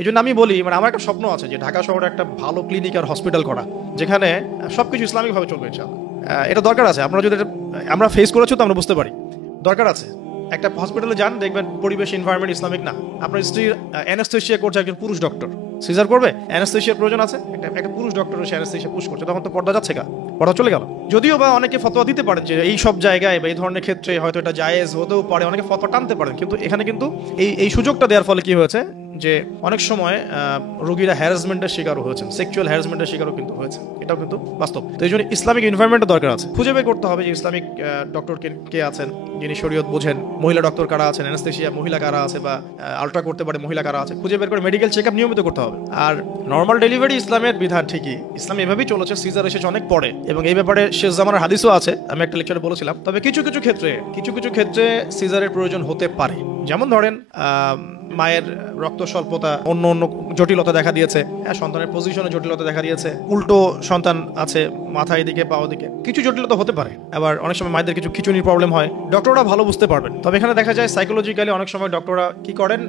এই জন্য আমি বলি, মানে আমার একটা স্বপ্ন আছে যে ঢাকা শহরে একটা ভালো ক্লিনিক আর হসপিটাল করা, যেখানে সবকিছু ইসলামিকভাবে চলবে ইনশাআল্লাহ। এটা দরকার আছে। আপনারা যদি আমরা ফেস করেছি তো আমরা বুঝতে পারি দরকার আছে। একটা হসপিটালে যান, দেখবেন পরিবেশ এনভায়রনমেন্ট ইসলামিক না। আপনার স্ত্রী অ্যানেস্থেসিয়া করছে একজন পুরুষ ডক্টর, সিজার করবে, অ্যানেস্থেসিয়ার প্রয়োজন আছে, একটা পুরুষ ডক্টর এসে অ্যানেস্থেসিয়া পুশ করছে, তখন তো পর্দা যাচ্ছে গা, পর্দা চলে গেল। যদিও বা অনেকে ফতোয়া দিতে পারেন যে এই সব জায়গায় বা এই ধরনের ক্ষেত্রে হয়তো এটা জায়েজ হতেও পারে, অনেকে ফতোয়া টানতে পারেন, কিন্তু এখানে কিন্তু এই সুযোগটা দেওয়ার ফলে কি হয়েছে যে অনেক সময় রোগীরা হ্যারাসমেন্টের শিকারও হয়েছেন, সেক্সুয়াল হ্যারাসমেন্টের শিকারও কিন্তু হয়েছে, এটাও কিন্তু বাস্তব। তো এই জন্য ইসলামিক এনভায়রনমেন্টের দরকার আছে। খুঁজে বের করতে হবে যে ইসলামিক ডক্টর কে আছেন যিনি শরীয়ত বোঝেন, মহিলা ডক্টর কারা আছেন, অ্যানেস্থেসিয়া মহিলা কারা আছে, বা আলট্রা করতে পারে মহিলা কারা আছে, খুঁজে বের করে মেডিকেল চেকআপ নিয়মিত করতে হবে। আর নর্মাল ডেলিভারি ইসলামের বিধান ঠিকই, ইসলাম এভাবেই চলেছে, সিজার এসেছে অনেক পরে, এবং এই ব্যাপারে শেষ জামানার হাদিসও আছে, আমি একটা লেকচারে বলেছিলাম। তবে কিছু কিছু ক্ষেত্রে সিজারের প্রয়োজন হতে পারে। যেমন ধরেন মায়ের রক্ত স্বল্পতা, অন্য জটিলতা দেখা দিয়েছে, হ্যাঁ, সন্তানের পজিশনে জটিলতা দেখা দিয়েছে, উল্টো সন্তান আছে, মাথা এদিকে পা ওদিকে, কিছু জটিলতা হতে পারে। আবার অনেক সময় মায়েদের কিছু খিচুনির প্রবলেম হয়, ডক্টররা ভালো বুঝতে পারবেন। তবে এখানে দেখা যায় সাইকোলজিক্যালি অনেক সময় ডক্টররা কি করেন,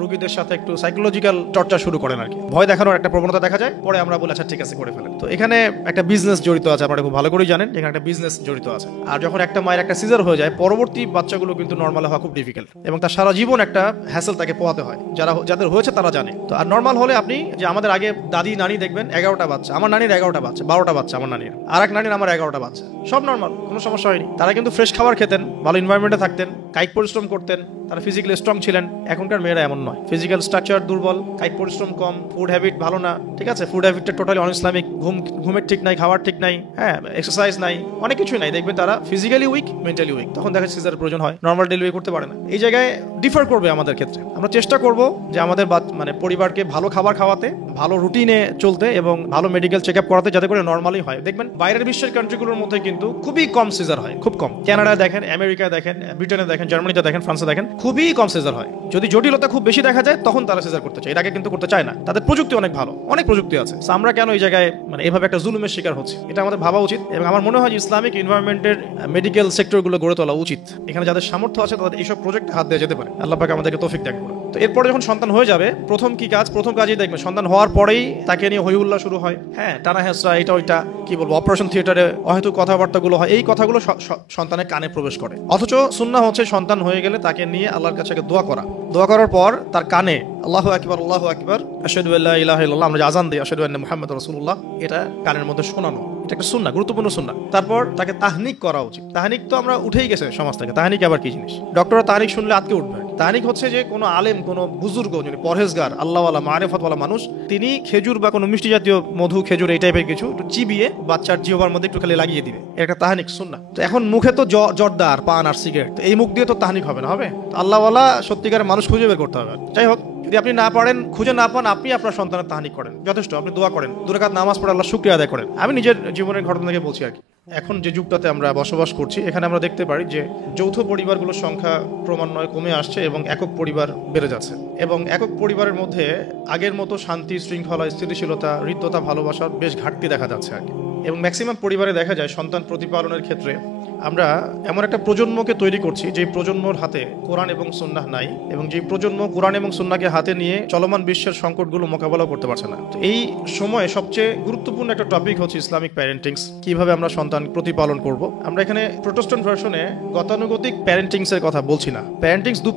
রোগীদের সাথে একটু সাইকোলজিক্যাল চর্চা শুরু করেন আর কি, ভয় দেখানোর একটা প্রবণতা দেখা যায়। পরে আমরা বলি আচ্ছা ঠিক আছে করে ফেলেন। তো এখানে একটা বিজনেস জড়িত আছে, আপনারা খুব ভালো করেই জানেন এখানে একটা বিজনেস জড়িত আছে। আর যখন একটা মায়ের একটা সিজার হয়ে যায়, পরবর্তী বাচ্চাগুলো কিন্তু নর্মাল হওয়া খুব ডিফিকাল্ট, এবং তার সারা জীবন একটা হ্যাসেল তাকে পোহাতে হয়। যাদের হয়েছে তারা জানে। তো আর নর্মাল হলে আপনি যে আমাদের আগে দাদি নানি দেখবেন 11টা বাচ্চা, আমার নানির 11টা বাচ্চা, 12টা বাচ্চা আমার নানির, আর এক নানির আমার 11টা বাচ্চা, সব নর্মাল, কোনো সমস্যা হয়নি। তারা কিন্তু ফ্রেশ খাবার খেতেন, ভালো এনভায়রনমেন্টে থাকতেন, কায়িক পরিশ্রম করতেন, তারা ফিজিক্যালি স্ট্রং ছিলেন। এখনকার মেয়েরা এমন নয়, ফিজিক্যাল স্ট্রাকচার দুর্বল, কায়িক পরিশ্রম কম, ফুড হ্যাবিট ভালো না, ঠিক আছে, ফুড হ্যাবিটটা টোটালি অন ইসলামিক, ঘুমের ঠিক নাই, খাওয়ার ঠিক নাই, হ্যাঁ, এক্সারসাইজ নাই, অনেক কিছুই নাই, দেখবেন তারা ফিজিক্যালি উইক, মেন্টালি উইক, তখন দেখা সিজারের প্রয়োজন হয়, নর্মাল ডেলিভারি করতে পারে না। এই জায়গায় ডিফার করবে আমাদের ক্ষেত্রে। আমরা চেষ্টা করব যে আমাদের মানে পরিবারকে ভালো খাবার খাওয়াতে, ভালো রুটিনে চলতে, এবং ভালো মেডিকেল চেকআপ করাতে, যাতে করে নর্মালি হয়। দেখবেন বাইরের বিশ্বের কান্ট্রিগুলোর মধ্যে কিন্তু খুবই কম সিজার হয়, খুব কম। কানাডায় দেখেন, আমেরিকায় দেখেন, ব্রিটেনে দেখেন, জার্মানিতে দেখেন, ফ্রান্সে দেখেন, খুবই কম সিজার হয়। যদি জটিলতা খুব বেশি দেখা যায় তখন তারা সিজার করতে চায়, এটাকে কিন্তু করতে চায় না। তাদের প্রযুক্তি অনেক ভালো, অনেক প্রযুক্তি আছে। আমরা কেন এই জায়গায় মানে এভাবে একটা জুলুমের শিকার হচ্ছি, এটা আমাদের ভাবা উচিত। এবং আমার মনে হয় ইসলামিক এনভায়রনমেন্টের মেডিকেল সেক্টরগুলো গড়ে তোলা উচিত। এখানে যাদের সামর্থ্য আছে তাদের এইসব প্রজেক্টে হাত দেওয়া যেতে পারে। আল্লাহ পাক আমাদেরকে তৌফিক দান করুন। তো এরপরে যখন সন্তান হয়ে যাবে, প্রথম কাজই দেখবেন সন্তান হওয়ার পরেই তাকে নিয়ে হইহুল্লাহ শুরু হয়, হ্যাঁ, টানা হেঁচড়া, এটা ওইটা, কি বলবো, অপারেশন থিয়েটারে অহেতুক কথাবার্তাগুলো হয়, এই কথাগুলো সন্তানের কানে প্রবেশ করে। অথচ সুন্নাহ হচ্ছে সন্তান হয়ে গেলে তাকে নিয়ে আল্লাহর কাছে দোয়া করার পর তার কানে আল্লাহু আকবার, আল্লাহু আকবার, আশহাদু আল্লা ইলাহা ইল্লাল্লাহ, আমরা যে আযান দিই আশহাদু আন্না মুহাম্মাদুর রাসূলুল্লাহ, এটা কানের মধ্যে শোনানো, এটা একটা সুন্নাহ, গুরুত্বপূর্ণ সুন্নাহ। তারপর তাকে তাহনিক করা উচিত। তাহনিক তো আমরা উঠেই গেছে সমাজ থেকে, তাহনিক আবার কি জিনিস? ডক্টররা তাহনিক শুনলে আটকে উঠবে। তাহনিক হচ্ছে যে কোনো আলেম, কোনো বুজুর্গ, যিনি পরহেজগার, আল্লাহওয়ালা, মারিফতওয়ালা মানুষ, তিনি খেজুর বা কোনো মিষ্টি জাতীয় মধু, খেজুর, এই টাইপের কিছু একটু চিবিয়ে বাচ্চার জিহ্বার মধ্যে একটু খালি লাগিয়ে দিবে, এটা তাহনিক সুন্নাহ। তো এখন মুখে তো জর্দার, পান আর সিগারেট, তো এই মুখ দিয়ে তো তাহনিক হবে না, হবে? আল্লাহওয়ালা সত্যিকারের মানুষ খুঁজে বের করতে হবে। যাই হোক, যদি আপনি না পারেন, খুঁজে না পান, আপনি আপনার সন্তানের তাহনিক করেন, যথেষ্ট। আপনি দোয়া করেন, 2 রাকাত নামাজ পড়ে আল্লাহ শুকরিয়া আদায় করেন। আমি নিজের জীবনের ঘটনা থেকে বলছি আর কি। এখন যে যুগটাতে আমরা বসবাস করছি, এখানে আমরা দেখতে পারি যে যৌথ পরিবারগুলোর সংখ্যা ক্রমান্বয়ে কমে আসছে এবং একক পরিবার বেড়ে যাচ্ছে। এবং একক পরিবারের মধ্যে আগের মতো শান্তি, শৃঙ্খলা, স্থিতিশীলতা, হৃদ্যতা, ভালোবাসার বেশ ঘাটতি দেখা যাচ্ছে আর কি। এবং ম্যাক্সিমাম পরিবারে দেখা যায় সন্তান প্রতিপালনের ক্ষেত্রে আমরা এমন একটা প্রজন্মকে তৈরি করছি যে প্রজন্মর হাতে কোরআন এবং সুন্নাহ নাই, এবং যে প্রজন্ম কোরআন এবং সুন্নাহকে হাতে নিয়ে চলমান বিশ্বের সংকটগুলো মোকাবেলা করতে পারছে না। তো এই সময়ে সবচেয়ে গুরুত্বপূর্ণ একটা টপিক হচ্ছে ইসলামিক প্যারেন্টিংস, কিভাবে আমরা সন্তান প্রতিপালন করব। আমরা এখানে প্রোটেস্ট্যান্ট ভার্সনে গতানুগতিক প্যারেন্টিংস এর কথা বলছি না। প্যারেন্টিংস দু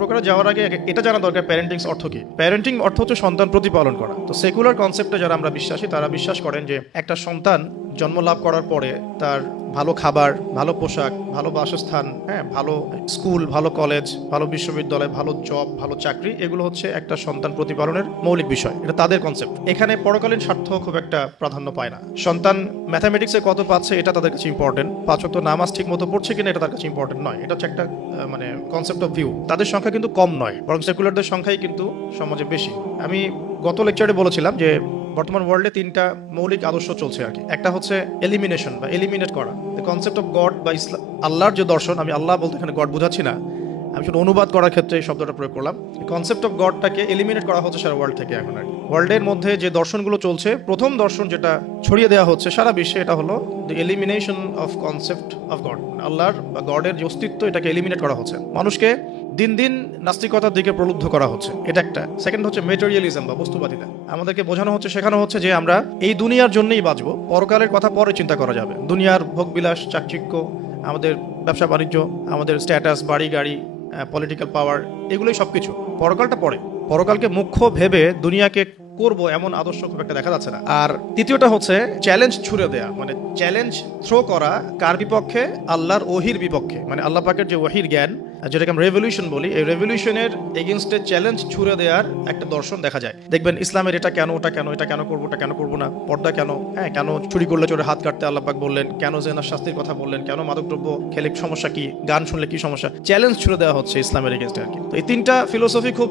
প্রকার যাওয়ার আগে এটা জানা দরকার প্যারেন্টিংস অর্থ কি। প্যারেন্টিং অর্থ হচ্ছে সন্তান প্রতিপালন করা। তো সেকুলার কনসেপ্টে যারা আমরা বিশ্বাসী, তারা বিশ্বাস করেন যে একটা সন্তান জন্ম লাভ করার পরে তার ভালো খাবার, ভালো পোশাক, ভালো বাসস্থান, হ্যাঁ, ভালো স্কুল, ভালো কলেজ, ভালো বিশ্ববিদ্যালয়, ভালো জব, ভালো চাকরি, এগুলো হচ্ছে একটা সন্তান প্রতিপালনের মৌলিক বিষয়। এটা তাদের কনসেপ্ট। এখানে পরকালীন স্বার্থ খুব একটা প্রাধান্য পায় না। সন্তান ম্যাথামেটিক্সে কত পাচ্ছে এটা তাদের কাছে ইম্পর্টেন্ট, 5 ওয়াক্ত নামাজ ঠিক মতো পড়ছে কিনা এটা তার কাছে ইম্পর্টেন্ট নয়। এটা হচ্ছে একটা মানে কনসেপ্ট অফ ভিউ। তাদের সংখ্যা কিন্তু কম নয়, বরং সেকুলারদের সংখ্যাই কিন্তু সমাজে বেশি। আমি গত লেকচারে বলেছিলাম যে বর্তমান ওয়ার্ল্ডে 3টা মৌলিক আদর্শ চলছে আর কি। একটা হচ্ছে এলিমিনেশন বা এলিমিনেট করা, দ্য কনসেপ্ট অফ গড বা ইসলাম, আল্লাহর যে দর্শন, আমি আল্লাহ বলতে এখানে গড বোঝাচ্ছি না, আমি শুধু অনুবাদ করার ক্ষেত্রে এই শব্দটা প্রয়োগ করলাম। কনসেপ্ট অফ গডটাকে এলিমিনেট করা হচ্ছে সারা ওয়ার্ল্ড থেকে এখন আর কি। ওয়ার্ল্ডের মধ্যে যে দর্শনগুলো চলছে, প্রথম দর্শন যেটা ছড়িয়ে দেওয়া হচ্ছে সারা বিশ্বে, এটা হলো the elimination of concept of god. আল্লাহর বা গডের যে অস্তিত্ব, এটাকে এলিমিনেট করা হচ্ছে। মানুষকে দিন দিন নাস্তিকতার দিকে প্রলুব্ধ করা হচ্ছে, এটা একটা। সেকেন্ড হচ্ছে মেটেরিয়ালিজম বা বস্তুবাদিতা। আমাদেরকে বোঝানো হচ্ছে, শেখানো হচ্ছে যে আমরা এই দুনিয়ার জন্যই বাঁচবো, পরকালের কথা পরে চিন্তা করা যাবে। দুনিয়ার ভোগবিলাস, চাকচিক্য, আমাদের ব্যবসা বাণিজ্য, আমাদের স্ট্যাটাস, বাড়ি গাড়ি, পলিটিক্যাল পাওয়ার, এগুলোই সবকিছু। পরকালটা পরে। পরকালকে মুখ্য ভেবে দুনিয়াকে করব এমন আদর্শ খুব একটা দেখা যাচ্ছে না। আর তৃতীয়টা হচ্ছে চ্যালেঞ্জ ছুড়ে দেয়া, মানে চ্যালেঞ্জ থ্রো করা। কার বিপক্ষে? আল্লাহর ওহির বিপক্ষে, মানে আল্লাহ পাকের যে ওহির জ্ঞান, যেটাকে আমরা রেভলিউশন বলি, এই রেভলিউশনের এগেনস্টে চ্যালেঞ্জ ছুড়ে দেওয়ার একটা দর্শন দেখা যায়। দেখবেন ইসলামের এটা কেন, ওটা কেন, এটা কেন করবো, ওটা কেন করবো না, পর্দা কেন, হ্যাঁ কেন চুরি করলে চোরে হাত কাটতে আল্লাহ পাক বললেন, কেন জেনার শাস্তির কথা বললেন, কেন মাদকদ্রব্য খেলে সমস্যা কি, গান শুনলে কি সমস্যা, চ্যালেঞ্জ ছুড়ে দেওয়া হচ্ছে ইসলামের এগেনস্টে আর কি। তো এই তিনটা ফিলোসফি খুব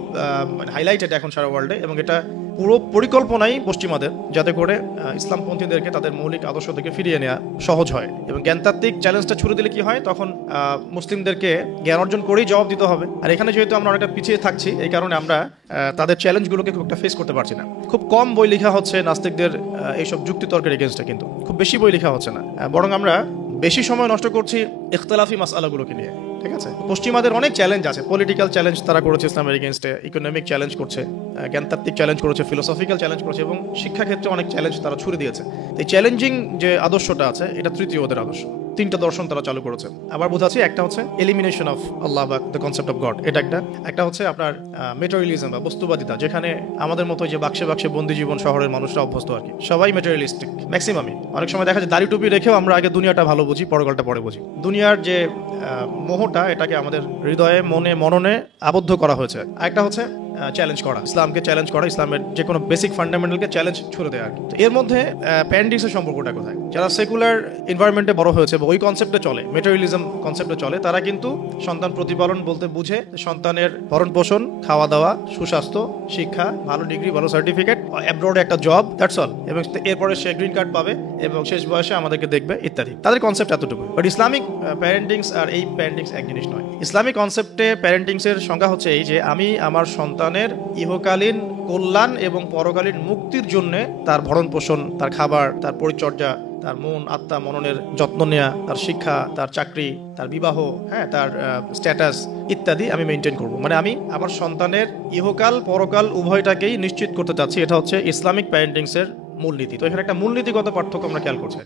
মানে হাইলাইটেড এখন সারা ওয়ার্ল্ডে, এবং এটা পুরো পরিকল্পনাই পশ্চিমাদের, যাতে করে ইসলামপন্থীদেরকে তাদের মৌলিক আদর্শ থেকে ফিরিয়ে নেওয়া সহজ হয়। এবং জ্ঞানতাত্ত্বিক চ্যালেঞ্জটা ছুড়ে দিলে কি হয়, তখন মুসলিমদেরকে জ্ঞান অর্জন করেই জবাব দিতে হবে। আর এখানে যেহেতু আমরা অনেকটা পিছিয়ে থাকছি, এই কারণে আমরা তাদের চ্যালেঞ্জগুলোকে খুব একটা ফেস করতে পারছি না। খুব কম বই লেখা হচ্ছে নাস্তিকদের এইসব যুক্তিতর্কের এগেনস্টে, কিন্তু খুব বেশি বই লেখা হচ্ছে না। বরং আমরা বেশি সময় নষ্ট করছি ইখতিলাফি মাসআলাগুলোকে নিয়ে। ঠিক আছে, পশ্চিমাদের অনেক চ্যালেঞ্জ আছে। পলিটিক্যাল চ্যালেঞ্জ তারা করেছে ইসলামের এগেনস্টে, ইকোনমিক চ্যালেঞ্জ করছে, জ্ঞানতাত্ত্বিক চ্যালেঞ্জ করেছে, ফিলোসফিক্যাল চ্যালেঞ্জ করেছে, এবং শিক্ষাক্ষেত্রে অনেক চ্যালেঞ্জ তারা ছুড়ে দিয়েছে। এই চ্যালেঞ্জিং যে আদর্শটা আছে, এটা তৃতীয় ওদের আদর্শ। তিনটা দর্শন তারা চালু করেছে। আবার বোঝাচ্ছি, একটা হচ্ছে এলিমিনেশন অফ আল্লাহ বা দ্য কনসেপ্ট অফ গড, এটা একটা হচ্ছে আপনার মেটেরিয়ালিজম বা বস্তুবাদিতা, যেখানে আমাদের মতো যে বাক্সে বাক্সে বন্দি জীবন শহরের মানুষরা অভ্যস্ত আর কি, সবাই মেটেরিয়ালিস্টিক ম্যাক্সিমামই। অনেক সময় দেখা যায় দাড়ি টুপি রেখেও আমরা আগে দুনিয়াটা ভালো বুঝি, পরকালটা পরে বুঝি। দুনিয়ার যে মোহটা, এটাকে আমাদের হৃদয়ে, মনে, মননে আবদ্ধ করা হয়েছে। আরেকটা হচ্ছে চ্যালেঞ্জ করা, ইসলামকে চ্যালেঞ্জ করা, ইসলামের যে কোনো বেসিক ফান্ডামেন্টালকে চ্যালেঞ্জ ছুড়ে দেওয়া আর কি। তো এর মধ্যে প্যারাডিক্সের সম্পর্কটা কোথায়? যারা সেকুলার এনভায়রনমেন্টে বড় হয়েছে বা ওই কনসেপ্টে চলে, মেটেরিয়ালিজম কনসেপ্টে চলে, তারা কিন্তু সন্তান প্রতিপালন বলতে বুঝে সন্তানের ভরণ পোষণ, খাওয়া দাওয়া, সুস্বাস্থ্য, শিক্ষা, ভালো ডিগ্রি, ভালো সার্টিফিকেট, অ্যাব্রোডে একটা জব, দ্যাটস অল। এবং এরপরে সে গ্রিন কার্ড পাবে এবং শেষ বয়সে আমাদেরকে দেখবে ইত্যাদি। তাদের কনসেপ্ট এতটুকু। বাট ইসলামিক প্যারেন্টিংস আর এই প্যারেন্টিংস এক জিনিস নয়। ইসলামিক কনসেপ্টে প্যারেন্টিংসের সংজ্ঞা হচ্ছে এই যে, আমি আমার সন্তানের ইহকালীন কল্যাণ এবং পরকালীন মুক্তির জন্য তার ভরণ পোষণ, তার খাবার, তার পরিচর্যা, তার মন, আত্মা, মননের যত্ন নেওয়া, তার শিক্ষা, তার চাকরি, তার বিবাহ, হ্যাঁ তার স্ট্যাটাস ইত্যাদি আমি মেনটেন করব। মানে আমি আমার সন্তানের ইহকাল পরকাল উভয়টাকেই নিশ্চিত করতে চাচ্ছি। এটা হচ্ছে ইসলামিক প্যারেন্টিংসের মূলনীতি। তো এখানে একটা মূলনীতিগত পার্থক্য আমরা খেয়াল করছি।